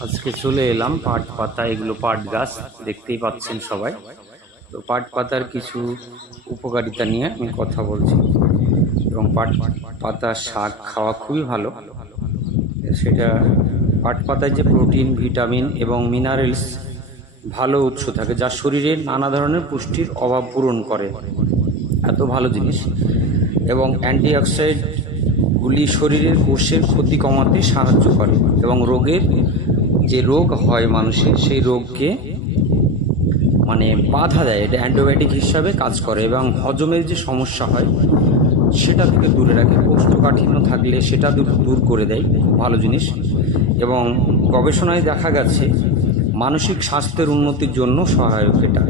আজকে চলে এলাম পাট পাতা, এগুলো পাট গাছ, দেখতেই পাচ্ছেন সবাই। তো পাট পাতার কিছু উপকারিতা নিয়ে আমি কথা বলছি। এবং পাট পাতার শাক খাওয়া খুবই ভালো। সেটা পাট পাতায় যে প্রোটিন, ভিটামিন এবং মিনারেলস ভালো উৎস থাকে, যা শরীরের নানা ধরনের পুষ্টির অভাব পূরণ করে। এত ভালো জিনিস। এবং অ্যান্টিঅক্সাইড গুলি শরীরের কোষের ক্ষতি কমাতে সাহায্য করে এবং রোগের যে রোগ হয় মানুষের, সেই রোগকে মানে বাধা দেয়। এটা অ্যান্টিবায়োটিক হিসাবে কাজ করে এবং হজমের যে সমস্যা হয়, সেটা থেকে দূরে রাখে। কোষ্ঠকাঠিন্য থাকলে সেটা দূর করে দেয় ভালো জিনিস। এবং গবেষণায় দেখা গেছে, মানসিক স্বাস্থ্যের উন্নতির জন্য সহায়ক এটা।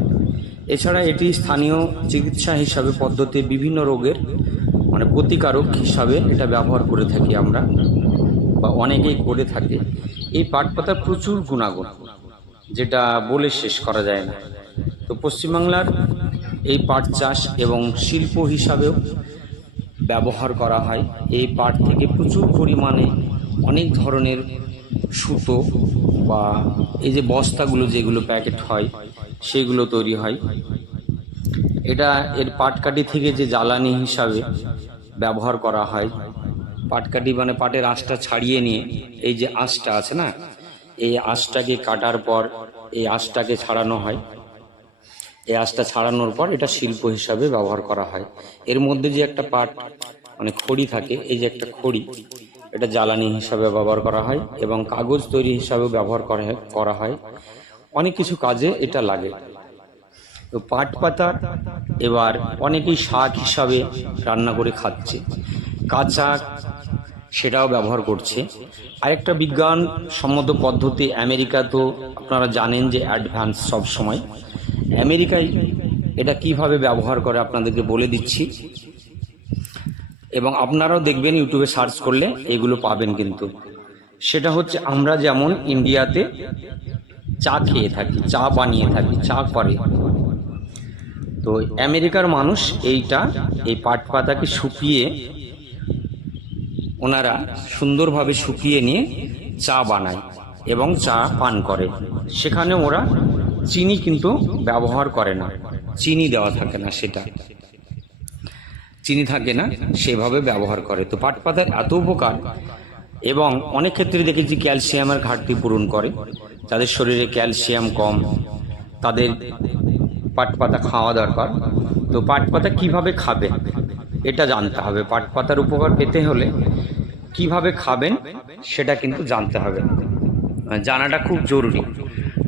এছাড়া এটি স্থানীয় চিকিৎসা হিসাবে পদ্ধতি বিভিন্ন রোগের মানে প্রতিকারক হিসাবে এটা ব্যবহার করে থাকি আমরা, বা অনেকেই করে থাকে। এই পাট পাতার প্রচুর গুণাগুণ, যেটা বলে শেষ করা যায় না। তো পশ্চিমবাংলার এই পাট চাষ এবং শিল্প হিসাবেও ব্যবহার করা হয়। এই পাট থেকে প্রচুর পরিমাণে অনেক ধরনের সুতো বা এই যে বস্তাগুলো যেগুলো প্যাকেট হয়, সেগুলো তৈরি হয়। এটা এর পাটকাঠি থেকে যে জ্বালানি হিসাবে ব্যবহার করা হয়। পাটকাঠি মানে পাটের আঁশটা ছাড়িয়ে নিয়ে, এই যে আঁশটা আছে না, এই আঁশটাকে কাটার পর এই আঁশটাকে ছাড়ানো হয়। এই আঁশটা ছাড়ানোর পর এটা শিল্প হিসাবে ব্যবহার করা হয়। এর মধ্যে যে একটা পাট মানে খড়ি থাকে, এই যে একটা খড়ি, এটা জ্বালানি হিসাবে ব্যবহার করা হয় এবং কাগজ তৈরি হিসাবেও ব্যবহার করা হয়। অনেক কিছু কাজে এটা লাগে। তো পাট পাতা এবার অনেকেই শাক হিসাবে রান্না করে খাচ্ছে। কাঁচা সেটাও ব্যবহার করছে। আরেকটা বিজ্ঞান সম্মত পদ্ধতি, আমেরিকা তো আপনারা জানেন যে অ্যাডভান্স সব সময় আমেরিকায় এটা কীভাবে ব্যবহার করে আপনাদেরকে বলে দিচ্ছি। এবং আপনারাও দেখবেন ইউটিউবে সার্চ করলে এগুলো পাবেন কিন্তু। সেটা হচ্ছে আমরা যেমন ইন্ডিয়াতে চা খেয়ে থাকি, চা বানিয়ে থাকি, চা করে। তো আমেরিকার মানুষ এইটা, এই পাট পাতাকে শুকিয়ে ওনারা সুন্দরভাবে শুকিয়ে নিয়ে চা বানায় এবং চা পান করে। সেখানে ওরা চিনি কিন্তু ব্যবহার করে না, চিনি দেওয়া থাকে না সেটা। চিনি থাকে না, সেভাবে ব্যবহার করে। তো পাট পাতার এত উপকার, এবং অনেক ক্ষেত্রে দেখেছি ক্যালসিয়ামের ঘাটতি পূরণ করে। যাদের শরীরে ক্যালসিয়াম কম, তাদের পাট পাতা খাওয়া দরকার। তো পাট পাতা কীভাবে খাবে? এটা জানতে হবে। পাট পাতার উপকার পেতে হলে কীভাবে খাবেন সেটা কিন্তু জানতে হবে। জানাটা খুব জরুরি।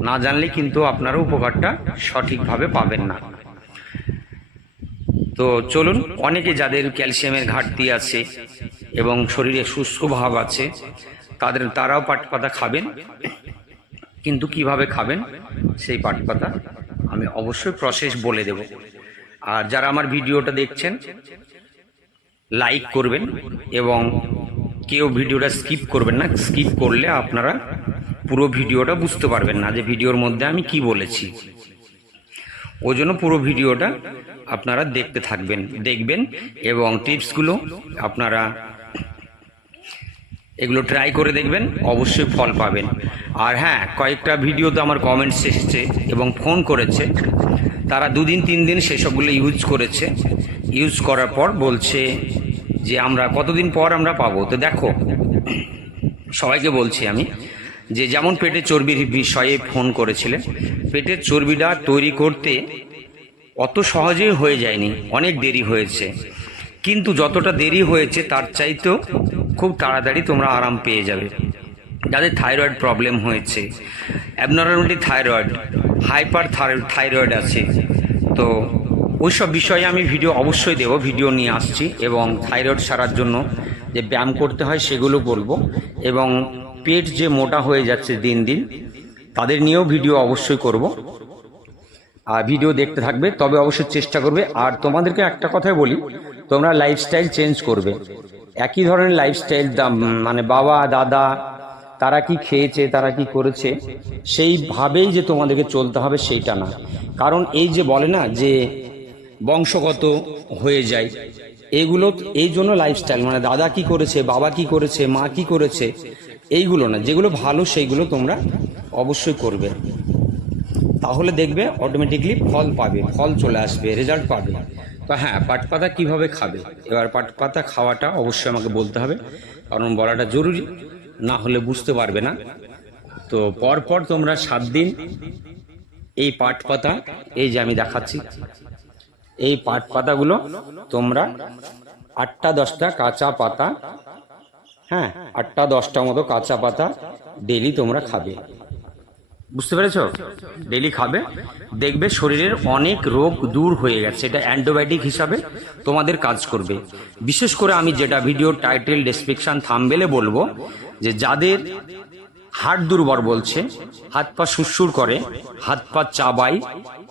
না জানলে কিন্তু আপনারা উপকারটা সঠিকভাবে পাবেন না। তো চলুন, অনেকে যাদের ক্যালসিয়ামের ঘাটতি আছে এবং শরীরে শুষ্ক ভাব আছে, তাদের, তারাও পাট পাতা খাবেন। কিন্তু কীভাবে খাবেন? সেই পাট পাতা আমি অবশ্যই প্রসেস বলে দেব। আর যারা আমার ভিডিওটা দেখছেন লাইক করবেন এবং কেউ ভিডিওটা স্কিপ করবেন না স্কিপ করলে আপনারা পুরো ভিডিওটা বুঝতে পারবেন না যে ভিডিওর মধ্যে আমি কি বলেছি। ওই জন্য পুরো ভিডিওটা আপনারা দেখতে থাকবেন, দেখবেন এবং টিপসগুলো আপনারা এগুলো ট্রাই করে দেখবেন, অবশ্যই ফল পাবেন। আর হ্যাঁ কয়েকটা ভিডিও তো আমার কমেন্টস এসেছে এবং ফোন করেছে। তারা দুদিন তিন দিন সেসবগুলো ইউজ করেছে। ইউজ করার পর বলছে যে, আমরা কতদিন পর আমরা পাবো? তো দেখো, সবাইকে বলছি আমি যে, যেমন পেটে চর্বির বিষয়ে ফোন করেছিলেন, পেটের চর্বিটা তৈরি করতে অত সহজেই হয়ে যায়নি, অনেক দেরি হয়েছে। কিন্তু যতটা দেরি হয়েছে, তার চাইতেও খুব তাড়াতাড়ি তোমরা আরাম পেয়ে যাবে। যাদের থাইরয়েড প্রবলেম হয়েছে অ্যাবনর্মালিটি থাইরয়েড, হাইপার থাইরয়েড আছে, তো ওই সব বিষয়ে আমি ভিডিও অবশ্যই দেবো, ভিডিও নিয়ে আসছি এবং থাইরয়েড সারার জন্য যে ব্যায়াম করতে হয় সেগুলো বলব এবং পেট যে মোটা হয়ে যাচ্ছে দিন দিন, তাদের নিয়েও ভিডিও অবশ্যই করব। আর ভিডিও দেখতে থাকবে, তবে অবশ্যই চেষ্টা করবে। আর তোমাদেরকে একটা কথাই বলি, তোমরা লাইফস্টাইল চেঞ্জ করবে। একই ধরনের লাইফস্টাইল মানে বাবা, দাদা, তারা কি খেয়েছে, তারা কি করেছে, সেইভাবেই যে তোমাদেরকে চলতে হবে সেইটা না। কারণ এই যে বলে না যে বংশগত হয়ে যায়, এগুলো এই জন্য লাইফস্টাইল মানে দাদা কি করেছে, বাবা কি করেছে, মা কি করেছে, এইগুলো না। যেগুলো ভালো সেইগুলো তোমরা অবশ্যই করবে। তাহলে দেখবে অটোমেটিকলি ফল পাবে, ফল চলে আসবে রেজাল্ট পাবে। তো হ্যাঁ পাট পাতা কীভাবে খাবে? এবার পাট পাতা খাওয়াটা অবশ্যই আমাকে বলতে হবে, কারণ বলাটা জরুরি, না হলে বুঝতে পারবে না। তো পরপর তোমরা সাত দিন এই পাট পাতা, এই যে আমি দেখাচ্ছি, এই পাট পাতাগুলো তোমরা আটটা দশটা কাঁচা পাতা হ্যাঁ আটটা দশটা মতো কাঁচা পাতা ডেলি তোমরা খাবে। বুঝতে পেরেছ? ডেলি খাবে, দেখবে শরীরের অনেক রোগ দূর হয়ে গেছে, এটা অ্যান্টিবায়োটিক হিসাবে তোমাদের কাজ করবে। বিশেষ করে আমি যেটা ভিডিও টাইটেল ডেসক্রিপশন থামবেলে বলব, যে যাদের হাট দুর্বল বলছে, হাত পা সুরসুর করে, হাত পা চাবাই,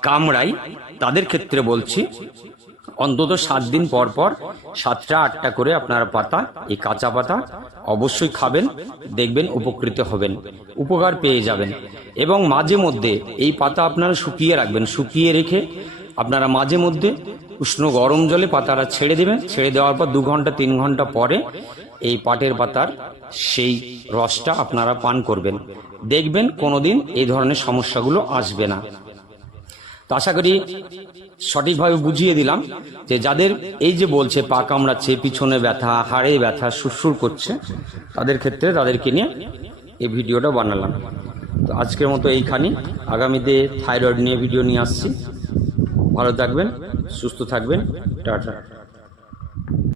কামড়াই, তাদের ক্ষেত্রে বলছি, অন্তত সাত দিন পর পর সাতটা আটটা করে আপনারা পাতা, এই কাঁচা পাতা অবশ্যই খাবেন, দেখবেন, উপকৃত হবেন, উপকার পেয়ে যাবেন। এবং মাঝে মধ্যে এই পাতা আপনারা শুকিয়ে রাখবেন, শুকিয়ে রেখে আপনারা মাঝে মধ্যে উষ্ণ গরম জলে পাতাটা ছেড়ে দেবেন। ছেড়ে দেওয়ার পর দু ঘণ্টা, তিন ঘণ্টা পরে এই পাটের পাতার সেই রসটা আপনারা পান করবেন। দেখবেন কোনোদিন এই ধরনের সমস্যাগুলো আসবে না। তো আশা করি সঠিকভাবে বুঝিয়ে দিলাম যে যাদের এই যে বলছে পা কামড়াচ্ছে, পিছনে ব্যথা, হাড়ে ব্যথা, সুরসুর করছে, তাদের ক্ষেত্রে তাদেরকে নিয়ে এই ভিডিওটা বানালাম। তো আজকের মতো এইখানে আগামীতে থাইরয়েড নিয়ে ভিডিও নিয়ে আসছি। ভালো থাকবেন, সুস্থ থাকবেন। টাটা।